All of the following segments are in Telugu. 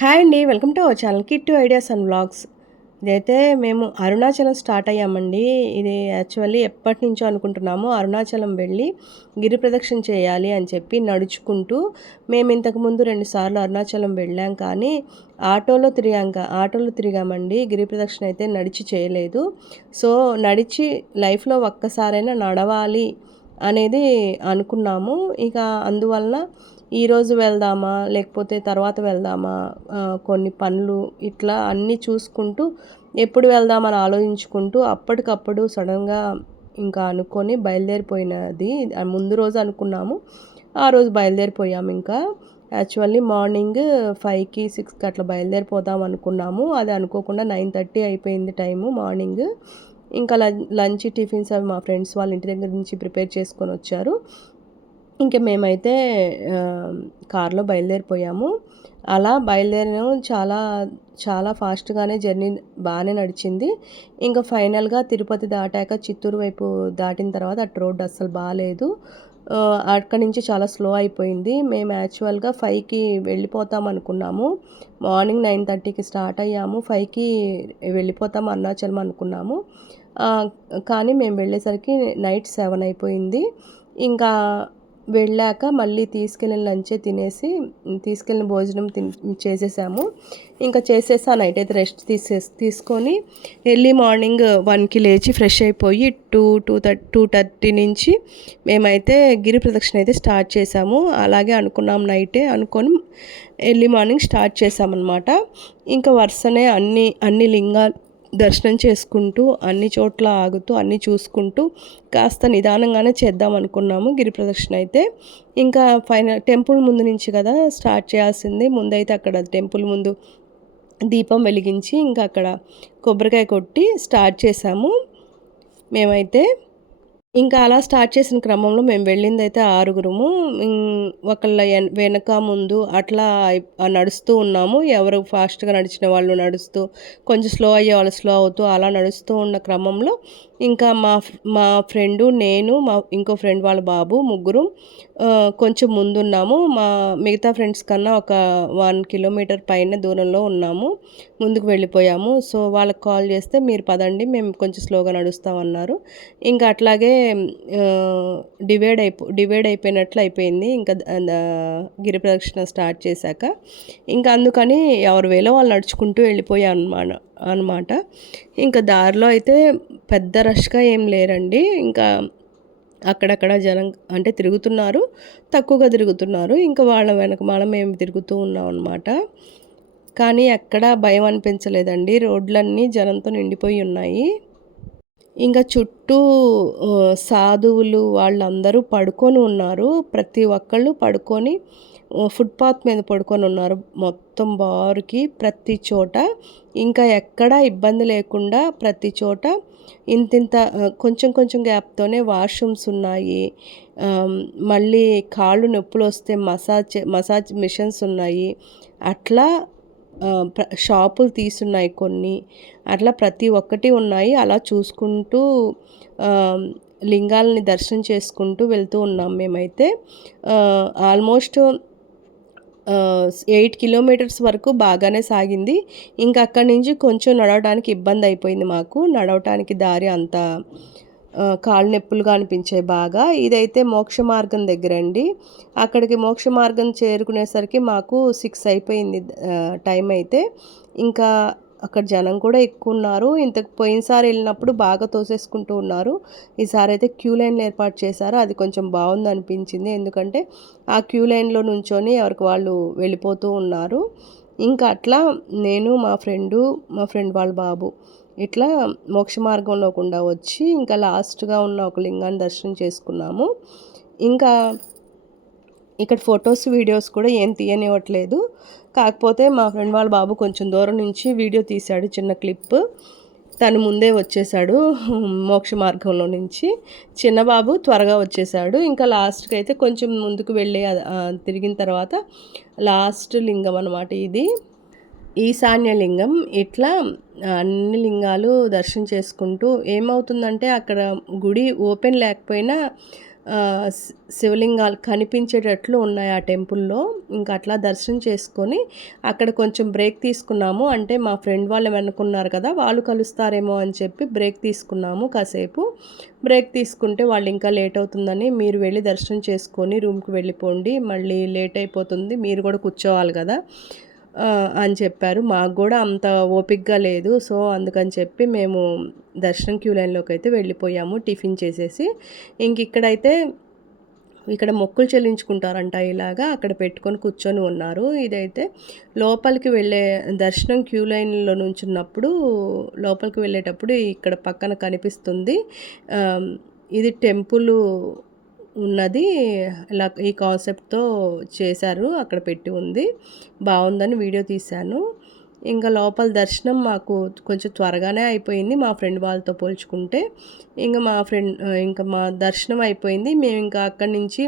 హాయ్ అండి welcome to our channel Kittu ideas and vlogs. ఇదైతే మేము అరుణాచలం స్టార్ట్ అయ్యామండి. ఇది యాక్చువల్లీ ఎప్పటి నుంచో అనుకుంటున్నాము అరుణాచలం వెళ్ళి గిరి ప్రదక్షిణ చేయాలి అని చెప్పి నడుచుకుంటూ మేము ఇంతకుముందు రెండుసార్లు అరుణాచలం వెళ్ళాం కానీ ఆటోలో తిరిగాం ఆటోలో తిరిగామండి. గిరి ప్రదక్షిణ అయితే నడిచి చేయలేదు. సో నడిచి లైఫ్లో ఒక్కసారైనా నడవాలి అనేది అనుకున్నాము. ఇక అందువలన ఈరోజు వెళ్దామా? లేకపోతే తర్వాత వెళ్దామా? కొన్ని పనులు ఇట్లా అన్నీ చూసుకుంటూ ఎప్పుడు వెళ్దామని ఆలోచించుకుంటూ అప్పటికప్పుడు సడన్గా ఇంకా అనుకొని బయలుదేరిపోయినది. ముందు రోజు అనుకున్నాము. ఆ రోజు బయలుదేరిపోయాము ఇంకా. యాక్చువల్లీ మార్నింగ్ ఫైవ్కి సిక్స్కి అట్లా బయలుదేరిపోదాం అనుకున్నాము. అది అనుకోకుండా నైన్ థర్టీ అయిపోయింది టైము మార్నింగ్. ఇంకా లంచ్ టిఫిన్స్ అవి మా ఫ్రెండ్స్ వాళ్ళ ఇంటి దగ్గర నుంచి ప్రిపేర్ చేసుకొని వచ్చారు. ఇంక మేమైతే కార్లో బయలుదేరిపోయాము. అలా బయలుదేరిన చాలా చాలా ఫాస్ట్గానే జర్నీ బాగానే నడిచింది. ఇంకా ఫైనల్గా తిరుపతి దాటాక చిత్తూరు వైపు దాటిన తర్వాత అటు రోడ్డు అస్సలు బాగాలేదు అక్కడి నుంచి చాలా స్లో అయిపోయింది. మేము యాక్చువల్గా ఫైవ్కి వెళ్ళిపోతాం అనుకున్నాము. మార్నింగ్ నైన్ థర్టీకి స్టార్ట్ అయ్యాము. ఫైవ్కి వెళ్ళిపోతాం అరుణాచలం అనుకున్నాము. కానీ మేము వెళ్ళేసరికి నైట్ సెవెన్ అయిపోయింది. ఇంకా వెళ్ళాక మళ్ళీ తీసుకెళ్ళిన లంచే తినేసి తీసుకెళ్ళిన భోజనం తిన్ చేసేసాము. ఇంకా చేసేసా ఆ నైట్ అయితే రెస్ట్ తీసే తీసుకొని ఎర్లీ మార్నింగ్ వన్కి లేచి ఫ్రెష్ అయిపోయి two two thirty two thirty నుంచి మేమైతే గిరి ప్రదక్షిణ అయితే స్టార్ట్ చేసాము. అలాగే అనుకున్నాం నైటే అనుకొని ఎర్లీ మార్నింగ్ స్టార్ట్ చేసామన్నమాట. ఇంకా వరుసనే అన్ని అన్ని లింగాలు దర్శనం చేసుకుంటూ అన్ని చోట్ల ఆగుతూ అన్నీ చూసుకుంటూ కాస్త నిదానంగానే చేద్దాం అనుకున్నాము గిరి ప్రదక్షిణ అయితే. ఇంకా ఫైనల్ టెంపుల్ ముందు నుంచి కదా స్టార్ట్ చేయాల్సింది. ముందైతే అక్కడ టెంపుల్ ముందు దీపం వెలిగించి ఇంకా అక్కడ కొబ్బరికాయ కొట్టి స్టార్ట్ చేసాము. మేమైతే ఇంకా అలా స్టార్ట్ చేసిన క్రమంలో మేము వెళ్ళింది అయితే ఆరుగురుము ఒకళ్ళ వెనక ముందు అట్లా నడుస్తూ ఉన్నాము. ఎవరు ఫాస్ట్గా నడిచిన వాళ్ళు నడుస్తూ కొంచెం స్లో అయ్యే వాళ్ళు స్లో అవుతూ అలా నడుస్తూ ఉన్న క్రమంలో ఇంకా మా మా ఫ్రెండు నేను మా ఇంకో ఫ్రెండ్ వాళ్ళ బాబు ముగ్గురు కొంచెం ముందున్నాము. మా మిగతా ఫ్రెండ్స్ కన్నా ఒక వన్ కిలోమీటర్ పైన దూరంలో ఉన్నాము. ముందుకు వెళ్ళిపోయాము. సో వాళ్ళకి కాల్ చేస్తే మీరు పదండి మేము కొంచెం స్లోగా నడుస్తామన్నారు. ఇంకా అట్లాగే డివైడ్ అయిపో డివైడ్ అయిపోయినట్లు అయిపోయింది. ఇంకా గిరి ప్రదక్షిణ స్టార్ట్ చేశాక ఇంకా అందుకని ఎవరి వేలో వాళ్ళు నడుచుకుంటూ వెళ్ళిపోయా అనమాట అనమాట. ఇంకా దారిలో అయితే పెద్ద రష్గా ఏం లేరండి. ఇంకా అక్కడక్కడ జనం అంటే తిరుగుతున్నారు తక్కువగా తిరుగుతున్నారు. ఇంకా వాళ్ళ వెనక మనం మేము తిరుగుతూ ఉన్నాం అనమాట. కానీ ఎక్కడా భయం అనిపించలేదండి. రోడ్లన్నీ జనంతో నిండిపోయి ఉన్నాయి. ఇంకా చుట్టూ సాధువులు వాళ్ళందరూ పడుకొని ఉన్నారు. ప్రతి ఒక్కళ్ళు పడుకొని ఫుట్పాత్ మీద పడుకొని ఉన్నారు. మొత్తం బారుకి ప్రతి చోట. ఇంకా ఎక్కడా ఇబ్బంది లేకుండా ప్రతి చోట ఇంతింత కొంచెం కొంచెం గ్యాప్తోనే వాష్రూమ్స్ ఉన్నాయి. మళ్ళీ కాళ్ళు నొప్పులు వస్తే మసాజ్ మసాజ్ మిషన్స్ ఉన్నాయి. అట్లా షాపులు తీసున్నాయి కొన్ని. అట్లా ప్రతి ఒక్కటి ఉన్నాయి. అలా చూసుకుంటూ లింగాలని దర్శనం చేసుకుంటూ వెళ్తూ ఉన్నాం మేమైతే. ఆల్మోస్ట్ ఎయిట్ కిలోమీటర్స్ వరకు బాగానే సాగింది. ఇంకా అక్కడి నుంచి కొంచెం నడవడానికి ఇబ్బంది అయిపోయింది మాకు. నడవటానికి దారి అంత కాళ్ళు నొప్పులుగా అనిపించాయి బాగా. ఇదైతే మోక్ష మార్గం దగ్గర అండి అక్కడికి మోక్ష మార్గం చేరుకునేసరికి మాకు సిక్స్ అయిపోయింది టైం అయితే. ఇంకా అక్కడ జనం కూడా ఎక్కువ ఉన్నారు. ఇంతకు పోయినసారి వెళ్ళినప్పుడు బాగా తోసేసుకుంటూ ఉన్నారు. ఈసారి అయితే క్యూ లైన్లు ఏర్పాటు చేశారు. అది కొంచెం బాగుంది అనిపించింది. ఎందుకంటే ఆ క్యూ లైన్లో నుంచొని ఎవరికి వాళ్ళు వెళ్ళిపోతూ ఉన్నారు. ఇంకా అట్లా నేను మా ఫ్రెండు మా ఫ్రెండ్ వాళ్ళ బాబు ఇట్లా మోక్ష మార్గంలో కూడా వచ్చి ఇంకా లాస్ట్గా ఉన్న ఒక లింగాన్ని దర్శనం చేసుకున్నాము. ఇంకా ఇక్కడ ఫొటోస్ వీడియోస్ కూడా ఏం తీయనివ్వట్లేదు. కాకపోతే మా ఫ్రెండ్ వాళ్ళ బాబు కొంచెం దూరం నుంచి వీడియో తీశాడు చిన్న క్లిప్. తను ముందే వచ్చేసాడు మోక్ష మార్గంలో నుంచి. చిన్న బాబు త్వరగా వచ్చేసాడు. ఇంకా లాస్ట్కి అయితే కొంచెం ముందుకు వెళ్ళి తిరిగిన తర్వాత లాస్ట్ లింగం అనమాట ఇది. ఈశాన్య లింగం ఇట్లా అన్ని లింగాలు దర్శనం చేసుకుంటూ ఏమవుతుందంటే అక్కడ గుడి ఓపెన్ లేకపోయినా శివలింగాలు కనిపించేటట్లు ఉన్నాయి ఆ టెంపుల్లో. ఇంకా అట్లా దర్శనం చేసుకొని అక్కడ కొంచెం బ్రేక్ తీసుకున్నాము. అంటే మా ఫ్రెండ్ వాళ్ళు వెనుకున్నారు కదా వాళ్ళు కలుస్తారేమో అని చెప్పి బ్రేక్ తీసుకున్నాము కాసేపు. బ్రేక్ తీసుకుంటే వాళ్ళు ఇంకా లేట్ అవుతుందని మీరు వెళ్ళి దర్శనం చేసుకొని రూమ్కి వెళ్ళిపోండి మళ్ళీ లేట్ అయిపోతుంది మీరు కూడా కూర్చోవాలి కదా. అని చెప్పారు. మాకు కూడా అంత ఓపిక్గా లేదు. సో అందుకని చెప్పి మేము దర్శనం క్యూ లైన్లోకి అయితే వెళ్ళిపోయాము టిఫిన్ చేసేసి. ఇంక ఇక్కడైతే ఇక్కడ మొక్కులు చెల్లించుకుంటారంట ఇలాగా. అక్కడ పెట్టుకొని కూర్చొని ఉన్నారు. ఇదైతే లోపలికి వెళ్ళే దర్శనం క్యూ లైన్లో నుంచున్నప్పుడు లోపలికి వెళ్ళేటప్పుడు ఇక్కడ పక్కన కనిపిస్తుంది. ఇది టెంపుల్ ఉన్నది. ఇలా ఈ కాన్సెప్ట్తో చేశారు. అక్కడ పెట్టి ఉంది. బాగుందని వీడియో తీశాను. ఇంకా లోపల దర్శనం మాకు కొంచెం త్వరగానే అయిపోయింది. మా ఫ్రెండ్ వాళ్ళతో పోల్చుకుంటే ఇంకా మా ఫ్రెండ్ ఇంకా మా దర్శనం అయిపోయింది. మేము ఇంకా అక్కడి నుంచి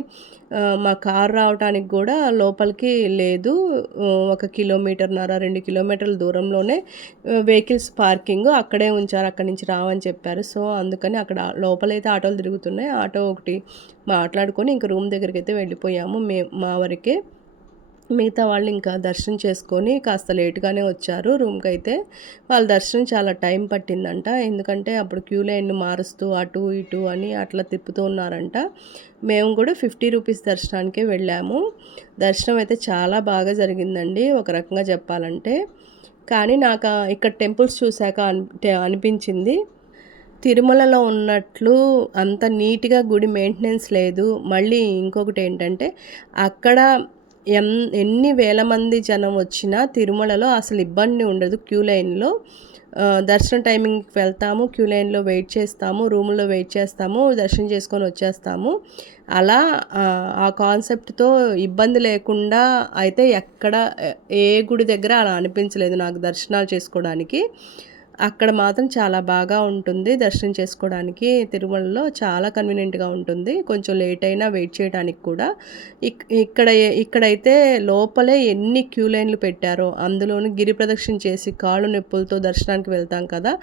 మా కారు రావడానికి కూడా లోపలికి లేదు. ఒక కిలోమీటర్న్నర రెండు కిలోమీటర్ల దూరంలోనే వెహికల్స్ పార్కింగ్ అక్కడే ఉంచారు. అక్కడి నుంచి రావని చెప్పారు. సో అందుకని అక్కడ లోపలైతే ఆటోలు తిరుగుతున్నాయి. ఆటో ఒకటి మాట్లాడుకొని ఇంకా రూమ్ దగ్గరికి అయితే వెళ్ళిపోయాము. మే మా వరకే. మిగతా వాళ్ళు ఇంకా దర్శనం చేసుకొని కాస్త లేట్గానే వచ్చారు. రూమ్కి అయితే వాళ్ళ దర్శనం చాలా టైం పట్టిందంట. ఎందుకంటే అప్పుడు క్యూ లైన్ మారుస్తూ అటు ఇటు అని అట్లా తిప్పుతూ ఉన్నారంట. మేము కూడా ఫిఫ్టీ రూపీస్ దర్శనానికే వెళ్ళాము. దర్శనం అయితే చాలా బాగా జరిగిందండి ఒక రకంగా చెప్పాలంటే. కానీ నాకు ఇక్కడ టెంపుల్స్ చూశాక అనిపించింది తిరుమలలో ఉన్నట్లు అంత నీట్గా గుడి మెయింటెనెన్స్ లేదు. మళ్ళీ ఇంకొకటి ఏంటంటే అక్కడ ఎన్ ఎన్ని వేల మంది జనం వచ్చినా తిరుమలలో అసలు ఇబ్బంది ఉండదు క్యూ లైన్లో. దర్శనం టైమింగ్కి వెళ్తాము క్యూ లైన్లో వెయిట్ చేస్తాము రూమ్లో వెయిట్ చేస్తాము దర్శనం చేసుకొని వచ్చేస్తాము. అలా ఆ కాన్సెప్ట్తో ఇబ్బంది లేకుండా అయితే ఎక్కడ ఏ గుడి దగ్గర అలా అనిపించలేదు నాకు దర్శనాలు చేసుకోవడానికి. అక్కడ మాత్రం చాలా బాగా ఉంటుంది. దర్శనం చేసుకోవడానికి తిరుమలలో చాలా కన్వీనియంట్గా ఉంటుంది. కొంచెం లేట్ అయినా వెయిట్ చేయడానికి కూడా. ఇక్కడ ఇక్కడైతే లోపలే ఎన్ని క్యూ లైన్లు పెట్టారో అందులోని గిరి ప్రదక్షిణ చేసి కాళ్ళు నొప్పులతో దర్శనానికి వెళ్తాం కదా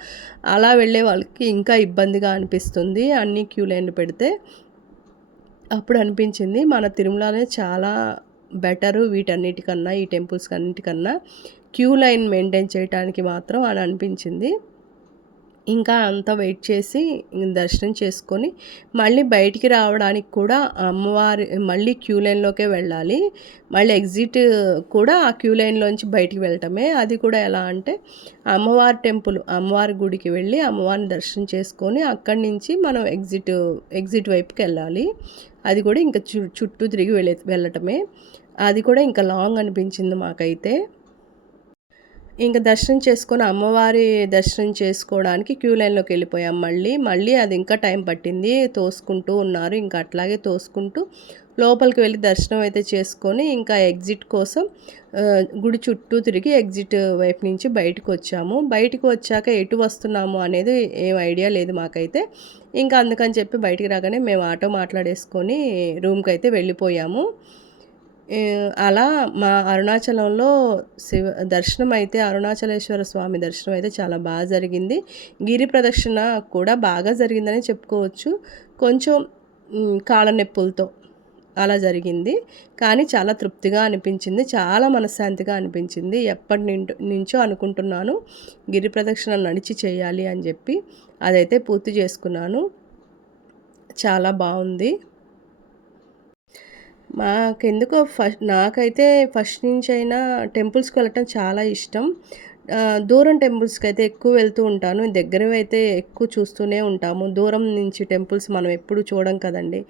అలా వెళ్ళే వాళ్ళకి ఇంకా ఇబ్బందిగా అనిపిస్తుంది అన్ని క్యూ లైన్లు పెడితే. అప్పుడు అనిపించింది మన తిరుమలనే చాలా బెటరు వీటన్నిటికన్నా ఈ టెంపుల్స్ అన్నిటికన్నా క్యూ లైన్ మెయింటైన్ చేయడానికి మాత్రం అని అనిపించింది. ఇంకా అంతా వెయిట్ చేసి దర్శనం చేసుకొని మళ్ళీ బయటికి రావడానికి కూడా అమ్మవారి మళ్ళీ క్యూ లైన్లోకే వెళ్ళాలి. మళ్ళీ ఎగ్జిట్ కూడా ఆ క్యూ లైన్లోంచి బయటికి వెళ్ళటమే. అది కూడా ఎలా అంటే అమ్మవారి టెంపుల్ అమ్మవారి గుడికి వెళ్ళి అమ్మవారిని దర్శనం చేసుకొని అక్కడి నుంచి మనం ఎగ్జిట్ ఎగ్జిట్ వైపుకి వెళ్ళాలి. అది కూడా ఇంకా చుట్టూ తిరిగి వెళ్ళే వెళ్ళటమే. అది కూడా ఇంకా లాంగ్ అనిపించింది మాకైతే. ఇంకా దర్శనం చేసుకొని అమ్మవారి దర్శనం చేసుకోవడానికి క్యూ లైన్లోకి వెళ్ళిపోయాం మళ్ళీ. మళ్ళీ అది ఇంకా టైం పట్టింది. తోసుకుంటూ ఉన్నారు. ఇంకా అట్లాగే తోసుకుంటూ లోపలికి వెళ్ళి దర్శనం అయితే చేసుకొని ఇంకా ఎగ్జిట్ కోసం గుడి చుట్టూ తిరిగి ఎగ్జిట్ వైపు నుంచి బయటకు వచ్చాము. బయటకు వచ్చాక ఎటు వస్తున్నాము అనేది ఏం ఐడియా లేదు మాకైతే. ఇంకా అందుకని చెప్పి బయటికి రాగానే మేము ఆటో మాట్లాడేసుకొని రూమ్కి అయితే వెళ్ళిపోయాము. అలా మా అరుణాచలంలో శివ దర్శనం అయితే అరుణాచలేశ్వర స్వామి దర్శనం అయితే చాలా బాగా జరిగింది. గిరి ప్రదక్షిణ కూడా బాగా జరిగిందని చెప్పుకోవచ్చు. కొంచెం కాళ్ళ నొప్పులతో అలా జరిగింది. కానీ చాలా తృప్తిగా అనిపించింది. చాలా మనశ్శాంతిగా అనిపించింది. ఎప్పటి నుంచో అనుకుంటున్నాను గిరి ప్రదక్షిణ నడిచి చేయాలి అని చెప్పి. అదైతే పూర్తి చేసుకున్నాను. చాలా బాగుంది. మాకెందుకో ఫస్ట్ నాకైతే ఫస్ట్ నుంచి అయినా టెంపుల్స్కి వెళ్ళటం చాలా ఇష్టం. దూరం టెంపుల్స్కి అయితే ఎక్కువ వెళ్తూ ఉంటాను. దగ్గరవి అయితే ఎక్కువ చూస్తూనే ఉంటాము. దూరం నుంచి టెంపుల్స్ మనం ఎప్పుడు చూడం కదండి.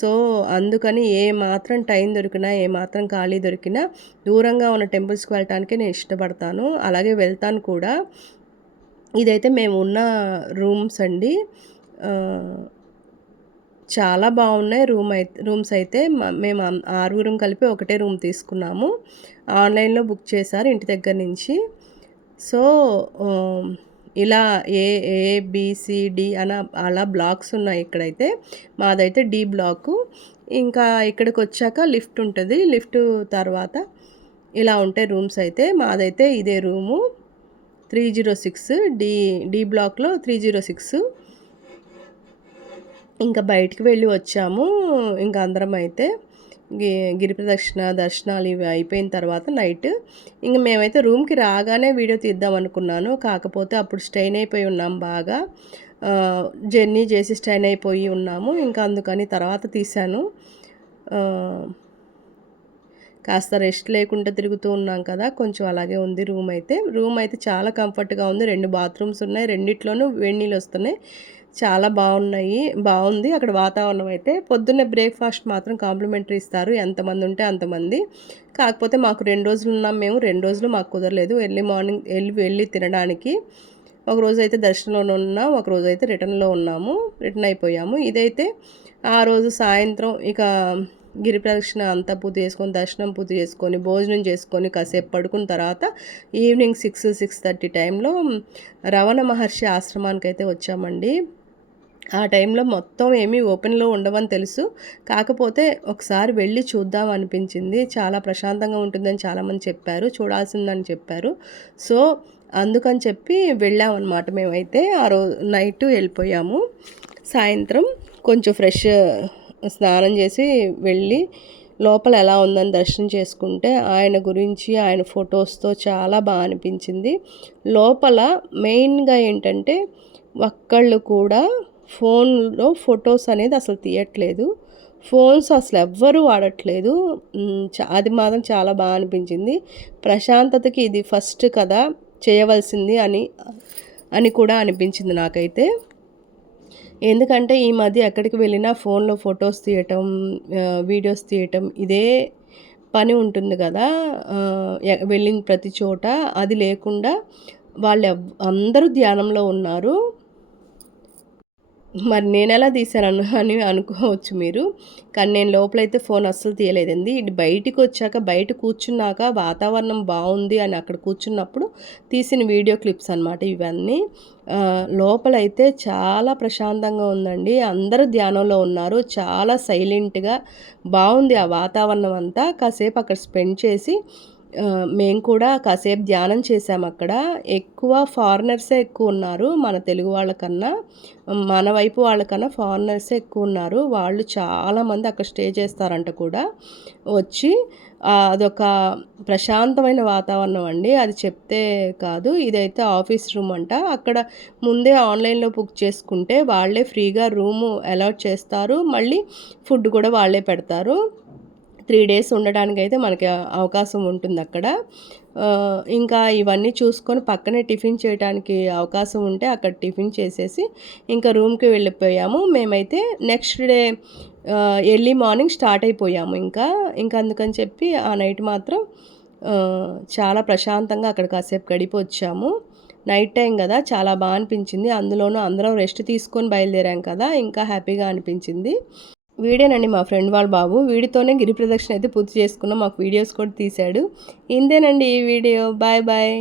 సో అందుకని ఏ మాత్రం టైం దొరికినా ఏ మాత్రం ఖాళీ దొరికినా దూరంగా ఉన్న టెంపుల్స్కి వెళ్ళటానికి నేను ఇష్టపడతాను. అలాగే వెళ్తాను కూడా. ఇదైతే మేము ఉన్న రూమ్స్ అండి. చాలా బాగున్నాయి రూమ్ అయితే రూమ్స్ అయితే. మేము ఆరుగురం కలిపి ఒకటే రూమ్ తీసుకున్నాము. ఆన్లైన్లో బుక్ చేశారు ఇంటి దగ్గర నుంచి. సో ఇలా ఏ ఏ బిసిడి అన అలా బ్లాక్స్ ఉన్నాయి ఇక్కడైతే. మాదైతే డి బ్లాకు. ఇంకా ఇక్కడికి వచ్చాక లిఫ్ట్ ఉంటుంది. లిఫ్ట్ తర్వాత ఇలా ఉంటాయి రూమ్స్ అయితే. మాదైతే ఇదే room. Three zero six. D D బ్లాక్లో త్రీ జీరో సిక్స్. ఇంకా బయటికి వెళ్ళి వచ్చాము. ఇంకా అందరం అయితే గి గిరి ప్రదక్షిణ దర్శనాలు ఇవి అయిపోయిన తర్వాత నైట్ ఇంక మేమైతే రూమ్కి రాగానే వీడియో తీద్దాం అనుకున్నాను. కాకపోతే అప్పుడు స్ట్రెయిన్ అయిపోయి ఉన్నాం బాగా. జర్నీ చేసి స్ట్రెయిన్ అయిపోయి ఉన్నాము. ఇంకా అందుకని తర్వాత తీశాను. కాస్త రెస్ట్ లేకుండా తిరుగుతూ ఉన్నాం కదా కొంచెం అలాగే ఉంది రూమ్ అయితే. రూమ్ అయితే చాలా కంఫర్ట్గా ఉంది. రెండు బాత్రూమ్స్ ఉన్నాయి. రెండిట్లోనూ వేడి నీళ్ళు వస్తున్నాయి. చాలా బాగున్నాయి. బాగుంది. అక్కడ వాతావరణం అయితే పొద్దున్నే బ్రేక్ఫాస్ట్ మాత్రం కాంప్లిమెంటరీ ఇస్తారు. ఎంతమంది ఉంటే అంతమంది. కాకపోతే మాకు రెండు రోజులు ఉన్నాం మేము. రెండు రోజులు మాకు కుదరలేదు. ఎర్లీ మార్నింగ్ వెళ్ళి వెళ్ళి తినడానికి. ఒక రోజు అయితే దర్శనంలో ఉన్నాం. ఒక రోజు అయితే రిటర్న్లో ఉన్నాము. రిటర్న్ అయిపోయాము. ఇదైతే ఆ రోజు సాయంత్రం ఇక గిరి ప్రదక్షిణ అంతా పూర్తి చేసుకొని దర్శనం పూర్తి చేసుకొని భోజనం చేసుకొని కాసేపు పడుకున్న తర్వాత ఈవినింగ్ సిక్స్ సిక్స్ థర్టీ టైంలో రవణ మహర్షి ఆశ్రమానికి అయితే వచ్చామండి. ఆ టైంలో మొత్తం ఏమీ ఓపెన్లో ఉండవని తెలుసు. కాకపోతే ఒకసారి వెళ్ళి చూద్దాం అనిపించింది. చాలా ప్రశాంతంగా ఉంటుందని చాలామంది చెప్పారు. చూడాల్సిందని చెప్పారు. సో అందుకని చెప్పి వెళ్ళామన్నమాట మేమైతే. ఆ రోజు నైట్ వెళ్ళిపోయాము. సాయంత్రం కొంచెం ఫ్రెష్ స్నానం చేసి వెళ్ళి లోపల ఎలా ఉందని దర్శనం చేసుకుంటే ఆయన గురించి ఆయన ఫొటోస్తో చాలా బాగా అనిపించింది. లోపల మెయిన్గా ఏంటంటే ఒక్కళ్ళు కూడా ఫోన్లో ఫొటోస్ అనేది అసలు తీయట్లేదు. ఫోన్స్ అసలు ఎవ్వరూ వాడట్లేదు. అది మాత్రం చాలా బాగా అనిపించింది. ప్రశాంతతకి ఇది ఫస్ట్ కదా చేయవలసింది అని అని కూడా అనిపించింది నాకైతే. ఎందుకంటే ఈ మధ్య ఎక్కడికి వెళ్ళినా ఫోన్లో ఫొటోస్ తీయటం వీడియోస్ తీయటం ఇదే పని ఉంటుంది కదా. వెళ్ళిన ప్రతి చోట అది లేకుండా వాళ్ళు అందరూ ధ్యానంలో ఉన్నారు. మరి నేను ఎలా తీశాను అని అనుకోవచ్చు మీరు. కానీ నేను లోపలైతే ఫోన్ అస్సలు తీయలేదండి. ఇటు బయటికి వచ్చాక బయట కూర్చున్నాక వాతావరణం బాగుంది అని అక్కడ కూర్చున్నప్పుడు తీసిన వీడియో క్లిప్స్ అనమాట ఇవన్నీ. లోపలైతే చాలా ప్రశాంతంగా ఉందండి. అందరూ ధ్యానంలో ఉన్నారు. చాలా సైలెంట్గా బాగుంది ఆ వాతావరణం అంతా. కాసేపు అక్కడ స్పెండ్ చేసి మేము కూడా కాసేపు ధ్యానం చేసాము అక్కడ. ఎక్కువ ఫారినర్సే ఎక్కువ ఉన్నారు మన తెలుగు వాళ్ళకన్నా. మన వైపు వాళ్ళకన్నా ఫారినర్సే ఎక్కువ ఉన్నారు వాళ్ళు చాలామంది అక్కడ స్టే చేస్తారంట కూడా. వచ్చి అదొక ప్రశాంతమైన వాతావరణం అండి. అది చెప్తే కాదు ఇదైతే ఆఫీస్ రూమ్ అంట. అక్కడ ముందే ఆన్లైన్లో బుక్ చేసుకుంటే వాళ్ళే ఫ్రీగా రూము అలాట్ చేస్తారు. మళ్ళీ ఫుడ్ కూడా వాళ్ళే పెడతారు. త్రీ డేస్ ఉండడానికి అయితే మనకి అవకాశం ఉంటుంది అక్కడ ఇంకా ఇవన్నీ చూసుకొని పక్కనే టిఫిన్ చేయడానికి అవకాశం ఉంటే అక్కడ టిఫిన్ చేసేసి ఇంకా రూమ్కి వెళ్ళిపోయాము. మేమైతే next day early morning start అయిపోయాము ఇంకా. ఇంకా అందుకని చెప్పి ఆ నైట్ మాత్రం చాలా ప్రశాంతంగా అక్కడ కాసేపు గడిపి వచ్చాము నైట్ టైం కదా చాలా బాగా అనిపించింది. అందులోనూ అందరం రెస్ట్ తీసుకొని బయలుదేరాం కదా ఇంకా హ్యాపీగా అనిపించింది. వీడేనండి మా ఫ్రెండ్ వాళ్ళ బాబు. వీడితోనే గిరి ప్రదక్షిణ అయితే పూర్తి చేసుకున్నాం. మాకు వీడియోస్ కూడా తీశాడు. ఇంతేనండి ఈ వీడియో. Bye bye.